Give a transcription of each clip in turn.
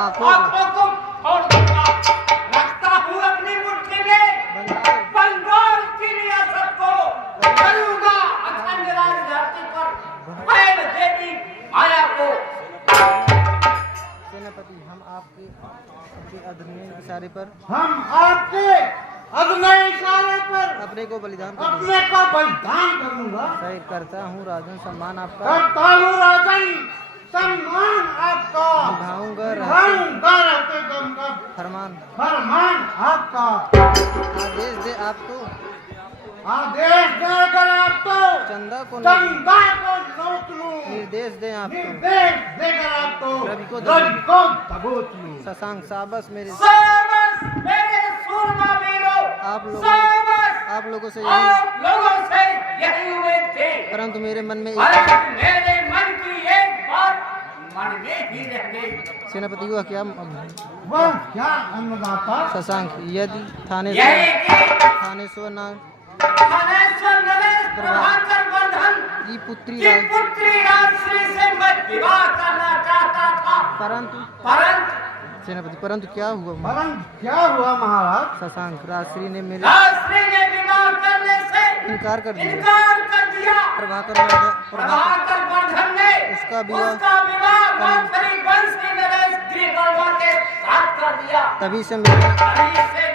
आंखों को और रखता हूँ अपनी मुट्ठी में बंगाल की रियासत को करूँगा अखंड राज धरती पर फैल देती माया को। सेनापति हम आपके अग्नि इशारे पर अपने को बलिदान करूँगा। सही करता हूँ राजन सम्मान आपका निभाऊंगा रहते दम का फरमान आपका। आदेश दे आपको आदेश देकर आपको चंदा को नोट लूं। निर्देश दे आपको निर्देश देकर आपको रवि को दबोच लूं। शशांक साबस मेरे सूरमा वीरों, आप लोगों से यही उम्मीद थी, परंतु मेरे मन में मेरे मन की एक बात मन में ही रह गई। सेनापति हुआ क्या वह क्या अन्नदाता शशांक यदि थानेश्वर नाग की पुत्री राजश्री से मैं विवाह करना चाहता था, परंतु सेनापति परंतु क्या हुआ महाराज? शशांक राजश्री ने विवाह करने से इनकार कर दिया। प्रभाकर वर्धन ने उसका विवाह वंश की नरेश गृहवर्मा के साथ कर दिया। तभी से मेरे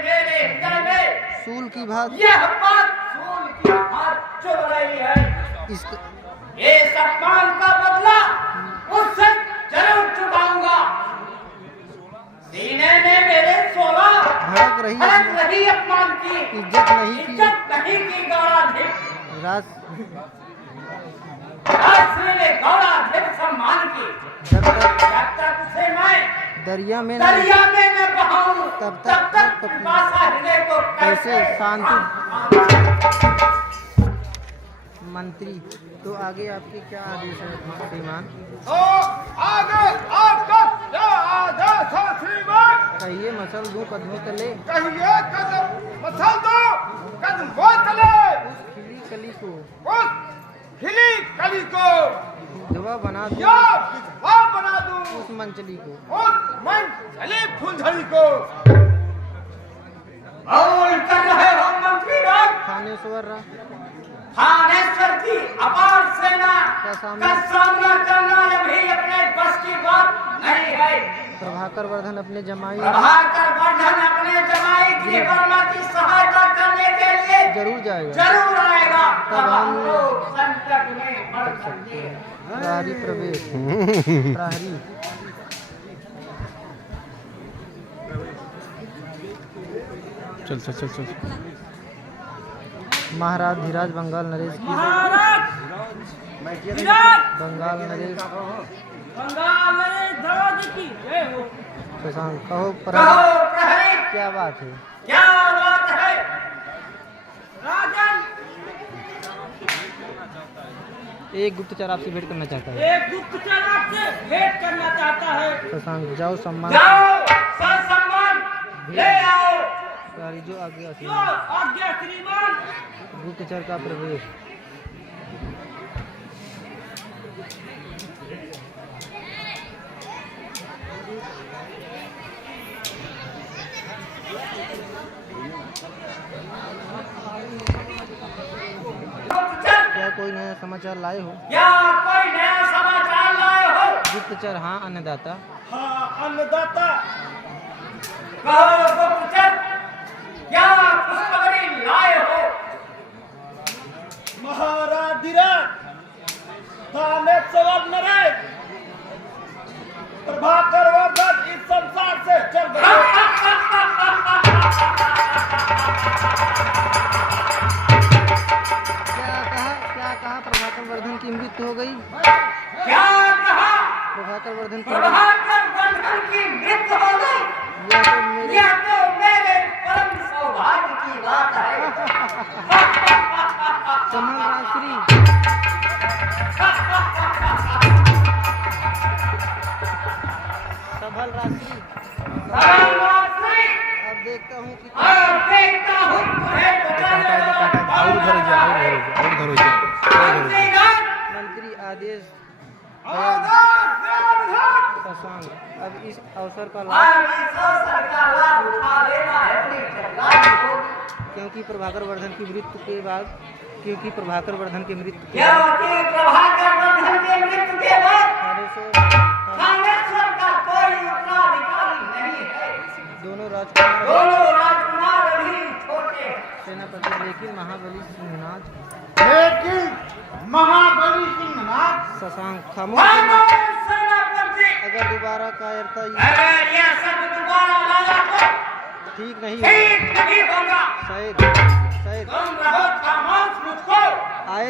मेरे हृदय में सूल की बात यह बात सूल की बात चुभ रही है। इसके ये सम्मान का बदला उससे जरूर चुकाऊंगा। सीने में मेरे 16 भड़क रही अपमान की इज्जत नहीं की गौराधिक राजश्री ने गौराधिक सम्मान की। जब तक उसे मैं दरिया में न बहाऊं तब तक पिपासा हृदय को कैसे शांति। मंत्री तो आगे आपके क्या आदेश है श्रीमान? कहिए मसल दूं कदमों तले उस खिली कली को विधवा बना दूं उस मंचली को कर रहे हो मंत्री राज। थानेश्वर की अपार सेना का सामना करना अभी अपने बस की बात नहीं है। प्रभाकर वर्धन अपने जमाई गृहवर्मा की सहायता करने के लिए जरूर आएगा। तब हम लोग संकट में पड़ सकते हैं। प्रहरी प्रवेश प्रहरी चल महाराज धीराज बंगाल नरेश की बंगाल नरेश शशांक कहो प्रहरी क्या बात है? राजन एक गुप्तचर आपसे भेंट करना चाहता है। शशांक जाओ सम्मान ले आओ। जो आज्ञा श्रीमान। गुप्तचर का प्रवेश क्या कोई नया समाचार लाए हो? गुप्तचर हाँ अन्नदाता। गुप्तचर क्या खुशखबरी लाए हो? महाराज धीराज थानेश्वर नरेश प्रभाकर वर्धन इस संसार से चल गए। क्या कहा प्रभाकर वर्धन की मृत्यु हो गई? क्या कहा? प्रभाकर वर्धन की मृत्यु हो गई? यह तो मेरे परम सौभाग्य की बात है। कमल राजश्री सबल राजश्री अब देखता हूँ कि मंत्री आदेश शशांक, अब इस अवसर का लाभ अब इस अवसर का लाभ उठा लेना है अपनी कल्याण होगी। क्योंकि प्रभाकर वर्धन की मृत्यु के बाद क्योंकि प्रभाकर वर्धन की मृत्यु के क्योंकि प्रभाकर वर्धन के मृत्यु के बाद थानेश्वर थानेश्वर का कोई उत्तराधिकारी नहीं है। दोनों राजकुमार अभी छोटे हैं। सेनापति लेकिन महाबली सिंहनाथ शशांक खामोश खामोश सेनापति, अगर दोबारा कायरता अगर यह सब दोबारा लाला तो ठीक नहीं ठीक नहीं होगा। शायद तुम रहो खामोश, मुझको आए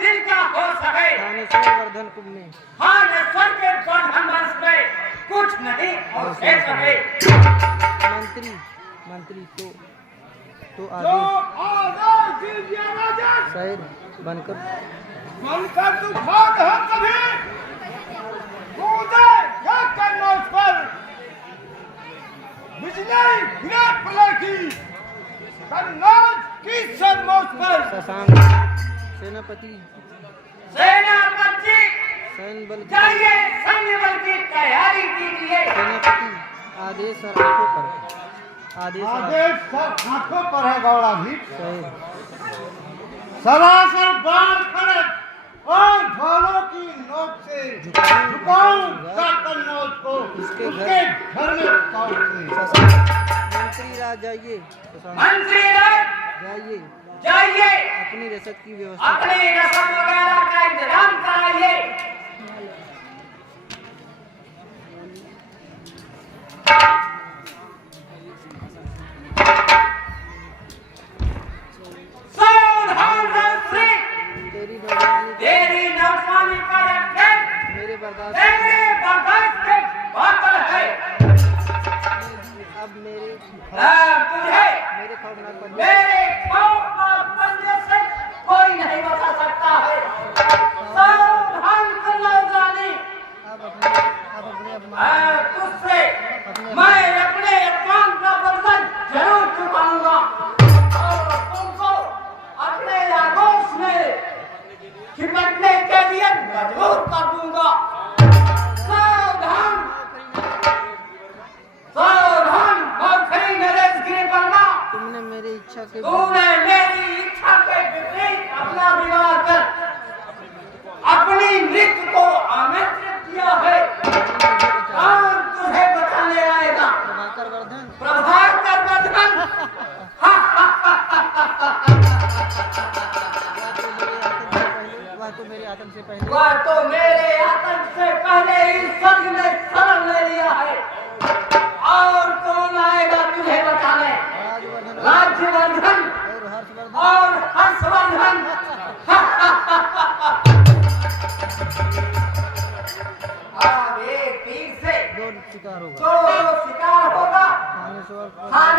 दिल का हो सके। थानेश्वर वर्धन कुंभ में थानेश्वर के वर्धन वंश में कुछ नहीं हो सके। मंत्री तो जो आदेश आदेश दीजिए राजन, शायद बनकर बनकर तू भाग है कभी कूदे या कन्नौज पर बिजली गिरे पलटी कन्नौज की सरमौज पर। शशांक सेनापति सेनापति सैन्य बल जाइए, सैन्य बल की तैयारी कीजिए। सेनापति आदेश और आंखों पर आदेश और आदेश सब हाथों पर है गौड़ा भी शायद सरासर बाल खड़े और भालों की नोक से झुकाऊंगा कन्नौज को इसके उसके घर में पहुंचे। शशांक मंत्री राज जाइए शशांक मंत्री राज जाइए जाइए, अपनी रसद की व्यवस्था अपनी रसम वगैरह का इंतजाम कराइए। सावधान रहो श्री, तेरी बरदानी तेरी नौजवानी का यह खेल मेरे बर्दाश्त तेरे बर्दाश्त के बाहर है। अब मेरे तुझे खौफनाक पर मेरे खौफनाक पंजे से कोई नहीं बचा सकता है। सावधान कर लो जानी, अब अपने अपमान तुझसे मैं अपने अपमान का बदला जरूर चुकाऊंगा और तुमको अपने आगोश में चिपकने के लिए मजबूर कर दूंगा। सावधान सावधान, मौखरी नरेश गिरी वर्मा, तुमने मेरी इच्छा के तूने मेरी इच्छा के विपरीत अपना विवाह कर अपनी मृत्यु को आमंत्रित किया है। कौन तुझे बचाने आएगा? प्रभाकर वर्धन प्रभाकर वर्धन। वह तो मेरे आतंक से पहले वह तो मेरे आतंक से पहले ही स्वर्ग में शरण ले लिया है। और कौन आएगा तुझे बचाने? राजवर्धन राज्यवर्धन और हर्षवर्धन और हर्षवर्धन। अब एक तीर से दो शिकार होगा दो शिकार होगा। थानेश्वर थानेश्वर